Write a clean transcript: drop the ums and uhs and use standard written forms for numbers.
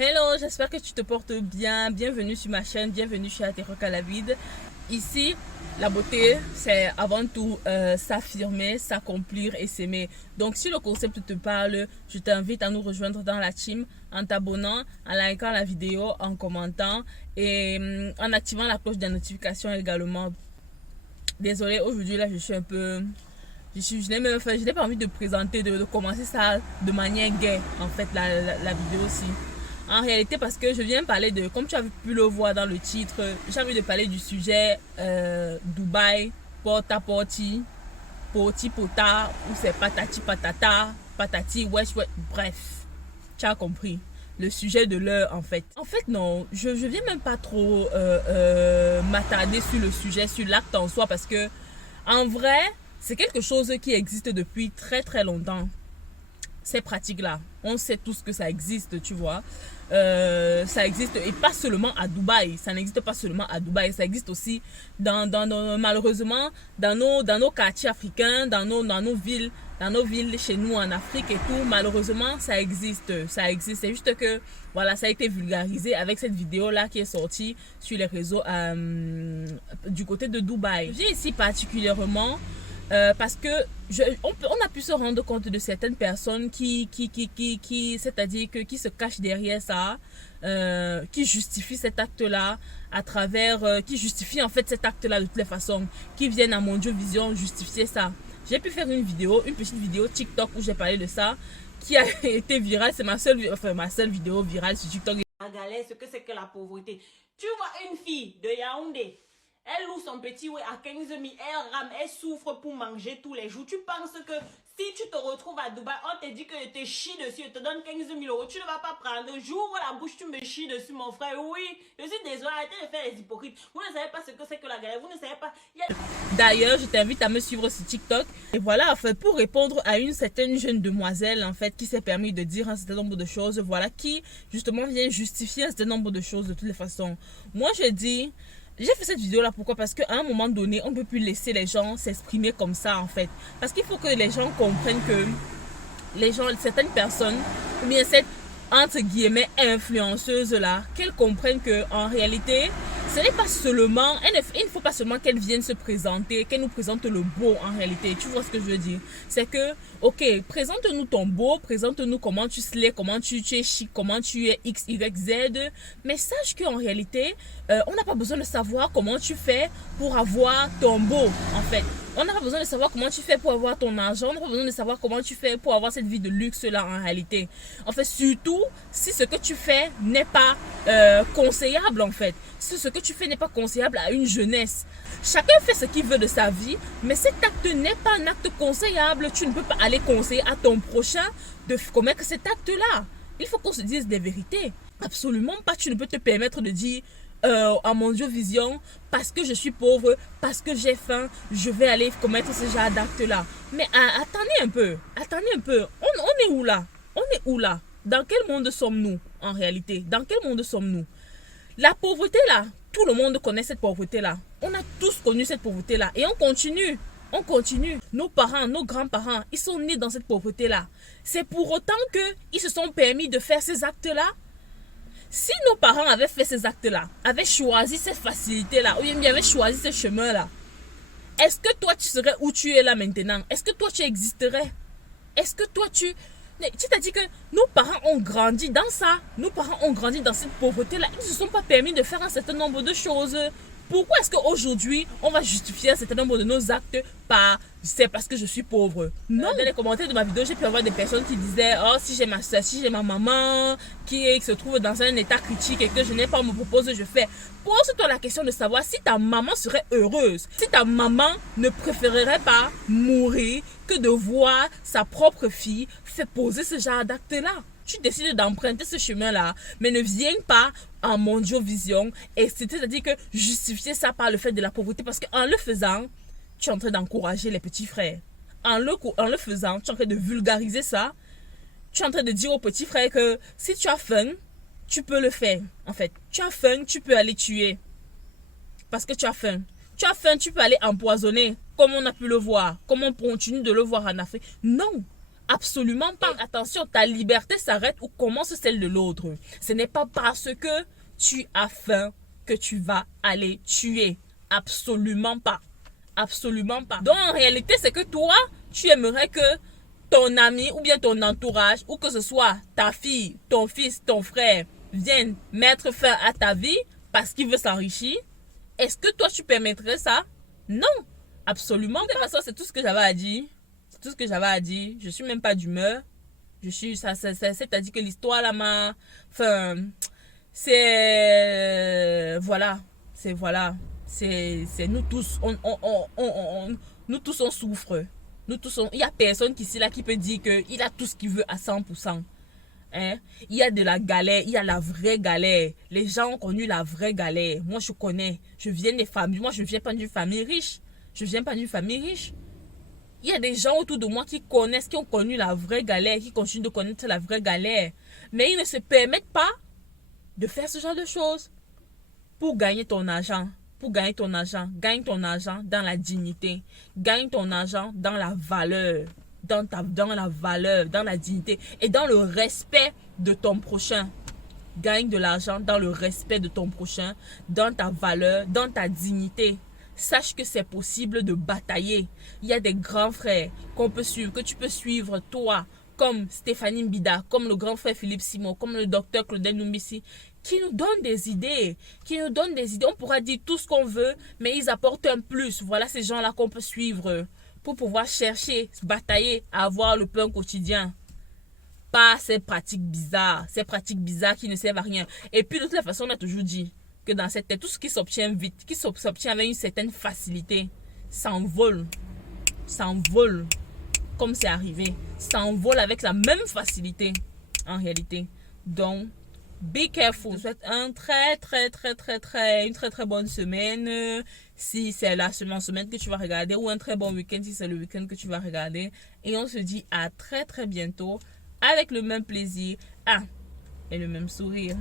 Hello, j'espère que tu te portes bien. Bienvenue sur ma chaîne, bienvenue chez Atero Calavid. Ici, la beauté, c'est avant tout s'affirmer, s'accomplir et s'aimer. Donc, si le concept te parle, je t'invite à nous rejoindre dans la team en t'abonnant, en likant la vidéo, en commentant et en activant la cloche des notifications également. Désolée, aujourd'hui, là, je suis un peu... je n'ai pas envie de présenter, de commencer ça de manière gaie, en fait, la vidéo aussi. En réalité, parce que je viens parler de, comme tu as pu le voir dans le titre, j'ai envie de parler du sujet Dubaï, porta porti, porti pota, ou c'est patati patata, patati wesh wesh, bref, tu as compris. Le sujet de l'heure en fait. En fait non, je viens même pas trop m'attarder sur le sujet, sur l'acte en soi, parce que en vrai, c'est quelque chose qui existe depuis très très longtemps. Ces pratiques-là, on sait tous que ça existe, tu vois. Ça existe, et pas seulement à Dubaï. Ça n'existe pas seulement à Dubaï. Ça existe aussi malheureusement dans nos quartiers africains, dans nos villes chez nous en Afrique et tout. Malheureusement, ça existe. C'est juste que, voilà, ça a été vulgarisé avec cette vidéo-là qui est sortie sur les réseaux du côté de Dubaï. Je viens ici particulièrement parce que on a pu se rendre compte de certaines personnes c'est-à-dire qui se cachent derrière ça, qui justifient cet acte-là à travers, qui justifient en fait cet acte-là de toutes les façons, qui viennent à Mondio Vision justifier ça. J'ai pu faire une petite vidéo TikTok où j'ai parlé de ça, qui a été virale. C'est ma seule vidéo virale sur TikTok. La galère, ce que c'est que la pauvreté. Tu vois une fille de Yaoundé, elle loue son petit ouais à 15 000, elle rame, elle souffre pour manger tous les jours. Tu penses que si tu te retrouves à Dubaï, on te dit que je te chie dessus, je te donne 15 000 euros, tu ne vas pas prendre. J'ouvre la bouche, tu me chies dessus, mon frère. Oui, je suis désolée, arrêtez de faire les hypocrites. Vous ne savez pas ce que c'est que la galère, vous ne savez pas. D'ailleurs, je t'invite à me suivre sur TikTok. Et voilà, en fait, pour répondre à une certaine jeune demoiselle, en fait, qui s'est permis de dire un certain nombre de choses, voilà, qui justement vient justifier un certain nombre de choses de toutes les façons. Moi, je dis... J'ai fait cette vidéo là pourquoi? Parce qu'à un moment donné, on ne peut plus laisser les gens s'exprimer comme ça en fait. Parce qu'il faut que les gens comprennent que certaines personnes, ou bien cette entre guillemets influenceuse là, qu'elles comprennent que en réalité, ce n'est pas seulement, il ne faut pas seulement qu'elles viennent se présenter, qu'elles nous présentent le beau en réalité. Tu vois ce que je veux dire? C'est que, ok, présente-nous ton beau, présente-nous comment tu slay, comment tu es chic, comment tu es X, Y, Z. Mais sache qu'en réalité, on n'a pas besoin de savoir comment tu fais pour avoir ton beau, en fait. On n'a pas besoin de savoir comment tu fais pour avoir ton argent. On n'a pas besoin de savoir comment tu fais pour avoir cette vie de luxe là en réalité. En fait, surtout si ce que tu fais n'est pas conseillable en fait. Si ce que tu fais n'est pas conseillable à une jeunesse. Chacun fait ce qu'il veut de sa vie, mais cet acte n'est pas un acte conseillable. Tu ne peux pas aller conseiller à ton prochain de commettre cet acte-là. Il faut qu'on se dise des vérités. Absolument pas. Tu ne peux te permettre de dire à Mondio Vision, parce que je suis pauvre, parce que j'ai faim, je vais aller commettre ce genre d'acte-là. Mais attendez un peu. On est où là? On est où là? Dans quel monde sommes-nous en réalité? Dans quel monde sommes-nous? La pauvreté là, tout le monde connaît cette pauvreté là. On a tous connu cette pauvreté là et on continue. On continue. Nos parents, nos grands-parents, ils sont nés dans cette pauvreté là. C'est pour autant qu'ils se sont permis de faire ces actes là. Si nos parents avaient fait ces actes-là, avaient choisi cette facilité-là, ou bien avaient choisi ce chemin-là, est-ce que toi, tu serais où tu es là maintenant? Est-ce que toi, tu existerais? Est-ce que toi, tu t'as dit que nos parents ont grandi dans ça. Nos parents ont grandi dans cette pauvreté-là. Ils ne se sont pas permis de faire un certain nombre de choses. Pourquoi est-ce qu'aujourd'hui, on va justifier un certain nombre de nos actes par c'est parce que je suis pauvre? Non. Dans les commentaires de ma vidéo, j'ai pu avoir des personnes qui disaient oh, si j'ai ma soeur, si j'ai ma maman qui se trouve dans un état critique et que je n'ai pas, on me propose, je fais. Pose-toi la question de savoir si ta maman serait heureuse, si ta maman ne préférerait pas mourir que de voir sa propre fille faire poser ce genre d'acte-là. Tu décides d'emprunter ce chemin-là, mais ne viens pas en Mondio Vision, et c'est-à-dire que justifier ça par le fait de la pauvreté, parce qu'en le faisant, tu es en train d'encourager les petits frères. En le faisant, tu es en train de vulgariser ça. Tu es en train de dire aux petits frères que si tu as faim, tu peux le faire. En fait, tu as faim, tu peux aller tuer. Parce que tu as faim. Tu as faim, tu peux aller empoisonner, comme on a pu le voir, comme on continue de le voir en Afrique. Non. Absolument pas. Et attention, ta liberté s'arrête ou commence celle de l'autre. Ce n'est pas parce que tu as faim que tu vas aller tuer. Absolument pas. Absolument pas. Donc en réalité, c'est que toi, tu aimerais que ton ami ou bien ton entourage, ou que ce soit ta fille, ton fils, ton frère, vienne mettre fin à ta vie parce qu'il veut s'enrichir. Est-ce que toi, tu permettrais ça? Non, absolument. De toute façon, c'est tout ce que j'avais à dire. C'est tout ce que j'avais à dire. Je suis même pas d'humeur. C'est-à-dire que l'histoire là m'a... Enfin, c'est... Voilà. C'est nous tous. Nous tous, on souffre. Il n'y a personne ici là qui peut dire qu'il a tout ce qu'il veut à 100%. Hein? Il y a de la galère, il y a la vraie galère. Les gens ont connu la vraie galère. Moi, je connais. Je viens des familles. Moi, je viens pas d'une famille riche. Il y a des gens autour de moi qui connaissent, qui ont connu la vraie galère, qui continuent de connaître la vraie galère. Mais ils ne se permettent pas de faire ce genre de choses pour gagner ton argent. Gagne ton argent dans la dignité. Gagne ton argent dans la valeur. Dans la valeur, dans la dignité et dans le respect de ton prochain. Gagne de l'argent dans le respect de ton prochain, dans ta valeur, dans ta dignité. Sache que c'est possible de batailler. Il y a des grands frères qu'on peut suivre, que tu peux suivre toi, comme Stéphanie Mbida, comme le grand frère Philippe Simon, comme le docteur Claudel Numbissi, qui nous donnent des idées. On pourra dire tout ce qu'on veut, mais ils apportent un plus. Voilà ces gens-là qu'on peut suivre pour pouvoir chercher, batailler, avoir le pain quotidien. Pas ces pratiques bizarres qui ne servent à rien. Et puis de toute façon, on a toujours dit que dans cette tête, tout ce qui s'obtient vite, qui s'obtient avec une certaine facilité, s'envole, comme c'est arrivé, s'envole avec la même facilité en réalité. Donc, be careful. Je te souhaite une très bonne semaine si c'est la semaine que tu vas regarder, ou un très bon week-end si c'est le week-end que tu vas regarder. Et on se dit à très bientôt avec le même plaisir et le même sourire.